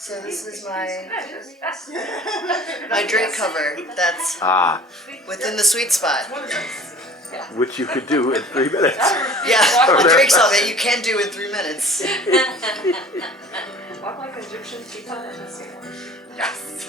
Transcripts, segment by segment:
So this is my drink cover. That's within the sweet spot. Which you could do in 3 minutes. Yeah, a drink song that you can do in 3 minutes. Walk like Egyptian teapot in the sand. Yes.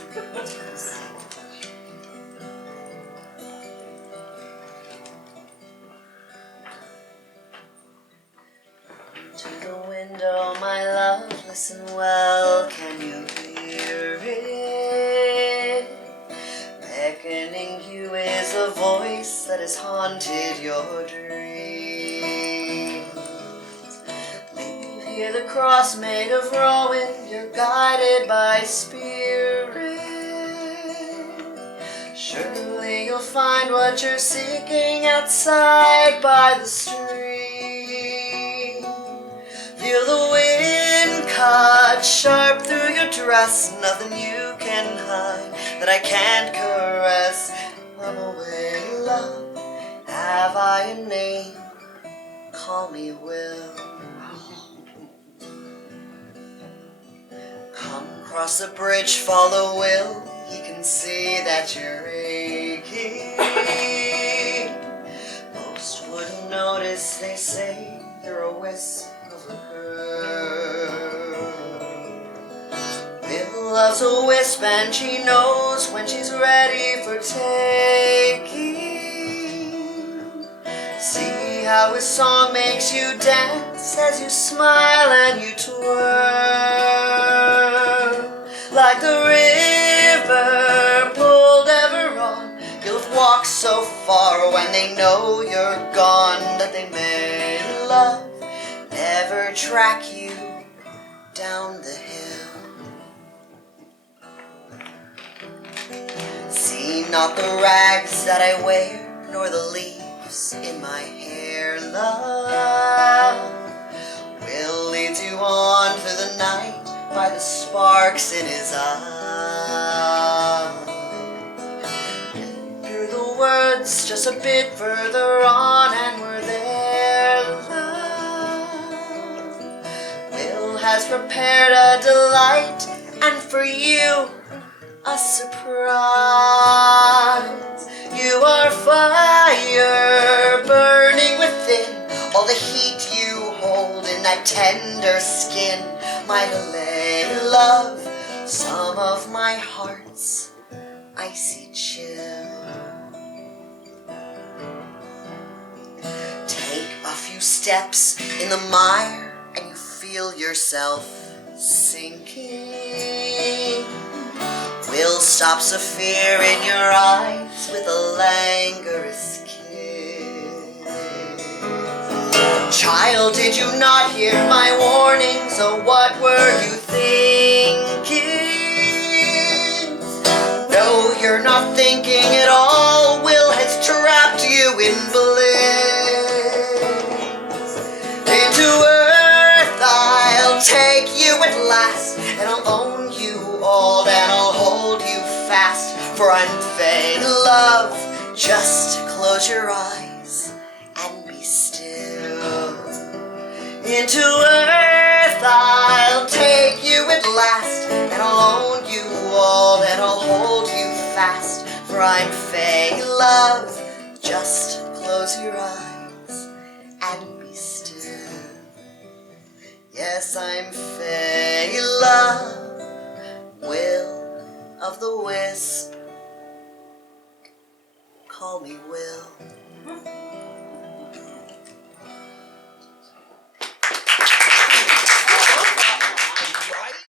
To the window, my love, listen well, can you hear it? Beckoning you is a voice that has haunted your dreams. Leave here the cross made of Rowan, you're guided by spirit. Surely you'll find what you're seeking outside by the stream. Feel the wind cut sharp through your dress, nothing you can hide that I can't caress. I'm away, love, have I a name? Call me Will. Come across the bridge, follow Will, he can see that you're aching. Most wouldn't notice, they say, you're a wisp of a girl. Will loves a wisp and she knows when she's ready for taking. See how his song makes you dance as you smile and you twirl. Like the river pulled ever on, you'll have walked so far when they know you're gone, that they may love never track you down the hill. See not the rags that I wear, nor the leaves in my hair, love. Will lead you on through the night by the sparks in his eye. Through the woods just a bit further on, and we're there, love. Will has prepared a delight, and for you a surprise. You are fire burning within, all the heat you hold in that tender skin might allay, love, some of my heart's icy chill. Take a few steps in the mire and you feel yourself sinking. Will stops a fear in your eyes with a languorous kiss. Child, did you not hear my warnings? Oh, what were you thinking? No, you're not thinking at all. Will has trapped you in bliss. Into earth I'll take you at last, and I'll own you all, and I'll hold you fast. For I'm fain, love, just close your eyes and be still. Into earth I'll take you at last, and I'll own you all, and I'll hold you fast. For I'm fain, love, just close your eyes and be still. Yes, I'm fain, love, Will of the wisp, call me Will.